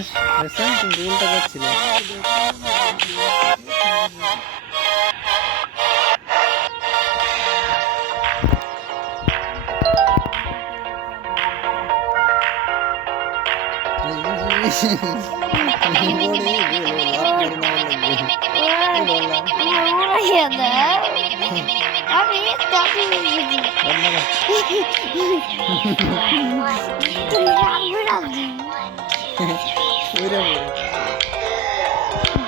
দেখছেন কিন্তু উল্টা যাচ্ছিল।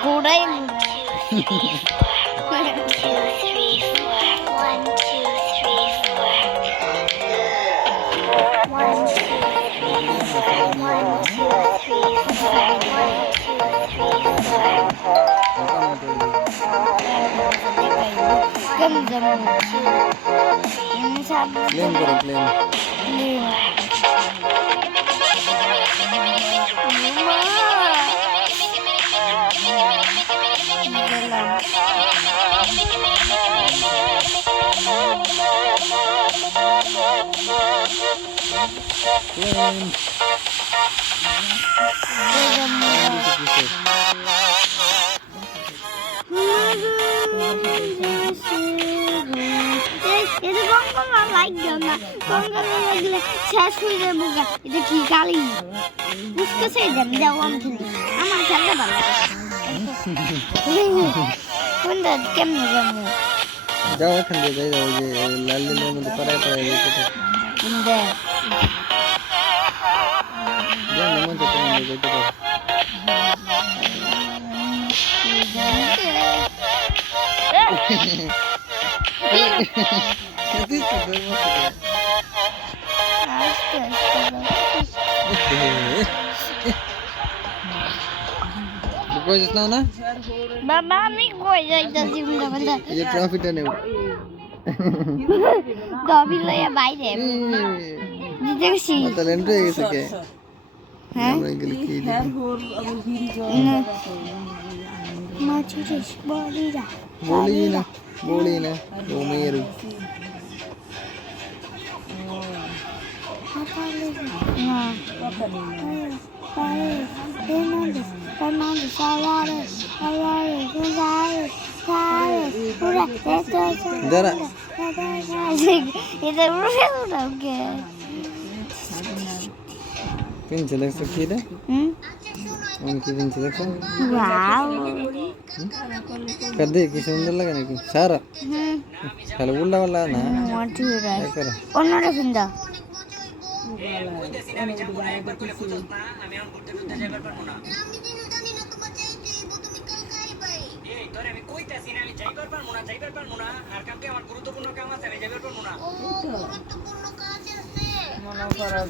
গোড়াই প্লেন করো প্লেন। শেষ হয়ে যাবো এটা কি কালি বুঝতে চাই দেবো আমি খেলি আমার খেলতে ভালো কোনটা কেমন জানো যাও এখান দিয়ে যাই যাও যে লাল নীলের মধ্যে পাড়ায় পাড়ায় যেতে মধ্যে তোমার যেতে পারো না বাবা আমি কই যাইতাছি বন্ধা এই যে ট্রফিটা নেব ট্রফি লইয়া বাইরে দিতেছি ট্যালেন্ট হয়ে গেছে কে হ্যাঁ আমরা গেলে কি মাছিস বলিরা বলি না ও মেয়ের না Fernando Salares Dara এটা উড়ে ওকে pinche দেখছো কি রে কোন কি pinche দেখছো ওয়াও কদে কি সুন্দর লাগে নাকি সারা খালি উল্টা উল্টা না মটিরা অন্যটা ফিন্দা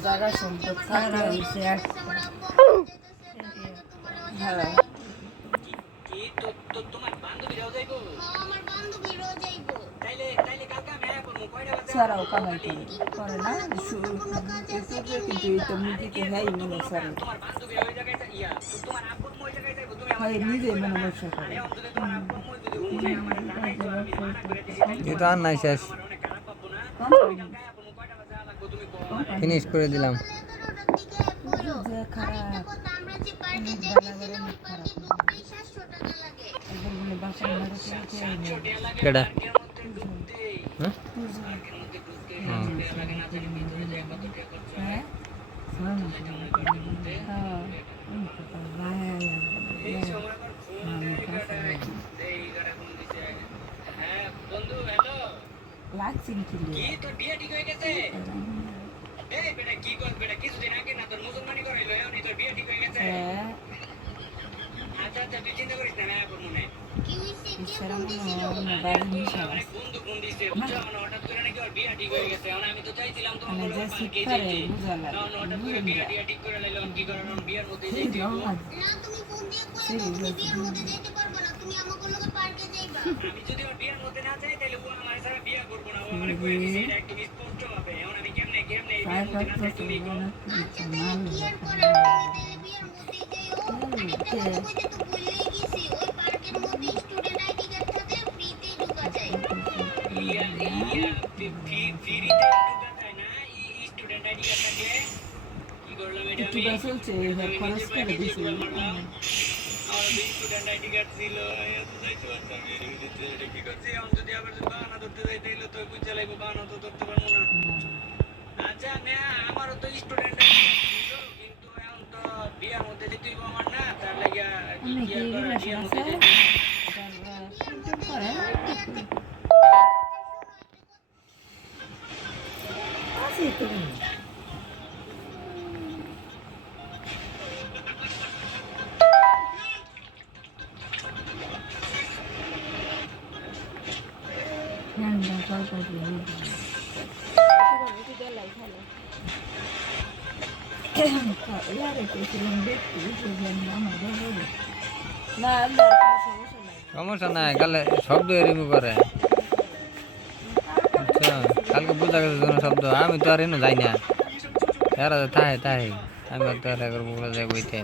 জায়গা সম্পদ থাকলে হইছে হ্যাঁ সারাও কামাই করে না কিন্তু এইটা মুরগিতে হ্যাঁ মনে সারা হয় নিজে মনে ব্যবসা করে এটা আর নাই শেষ ফিনিশ করে দিলাম খারাপ কেডা লাগছেন কি তোর বিয়ে ঠিক হয়ে গেছে এই বেটা কি কর বেটা কিছুদিন আগে না তোর মুসলমানি করাইলো এখন তোর বিয়ে ঠিক হয়ে গেছে আচ্ছা আচ্ছা তুই চিন্তা করিস না এখন মনে বন্ধু ফোন দিচ্ছে বুঝছো হঠাৎ করে নাকি ওর বিয়ে ঠিক হয়ে গেছে এখন আমি তো চাইছিলাম তোমার হঠাৎ করে বিয়ে ঠিক করে লাইলো কি করার বিয়ের মধ্যে যেতে হবে না তুমি ফোন দিয়ে কই বিয়ের মধ্যে যেতে পারবো না তুমি আমাকে লগে পার্কে যাইবা আমি যদি ওর বিয়ের মধ্যে না যাই তাহলে ও আমার সাথে বিয়ে করব না ও আমারে কই দিছে এটা একদম স্পষ্ট হবে এখন আমি কেমনে এই বিয়ের মধ্যে না যাই তুমি কও আচ্ছা তুমি কি আর করার তুমি তাহলে বিয়ের মধ্যে যাইও একটা কথা কইতে তো ভুলেই গেছি ওই পার্কের মধ্যে স্টুডেন্ট আইডি কার্ড থাকে ফ্রিতে ঢোকা যায় ফ্রিতে ঢোকা যায় না স্টুডেন্ট আইডি কার্ড থাকে করলাম এটা একটু বা চলছে এবার খরচ করে দিছে আমার স্টুডেন্ট আইডি কার্ড ছিল এত যাইতে পারতাম এটা কি করছি এখন যদি আবার যদি বাহানা ধরতে যাইতে হইলে তো বুঝে লাগবো বাহানা তো ধরতে পারবো না আচ্ছা মেয়া আমারও তো স্টুডেন্ট ছিল কিন্তু এখন তো বিয়ার মধ্যে যেতে হইব আমার না তার লাগিয়া আমি কি রিলেশন আছে করে আছে তো হ্যাঁ কল করবি সমস্যা নাই কালে শব্দ রিমুভ করে আচ্ছা কালকে বোঝা গেছে কোনো শব্দ আমি তো আর এনে যাই না এরা থাকে থাকে আমি তো আর একবার বলে যাই বইতে